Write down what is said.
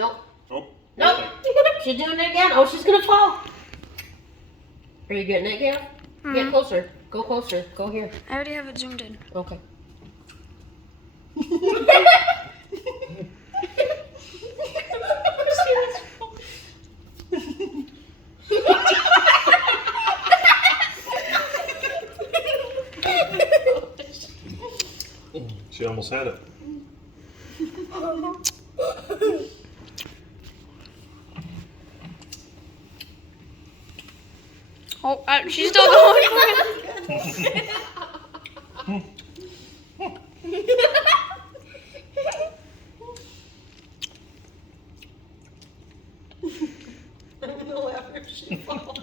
Nope. Oh. Nope. She's doing it again. Oh, she's gonna fall. Are you getting it, Gail? Get closer. Go closer. Go here. I already have it zoomed in. Okay. She almost had it. Oh, she's still going for it. I'm gonna laugh if she falls.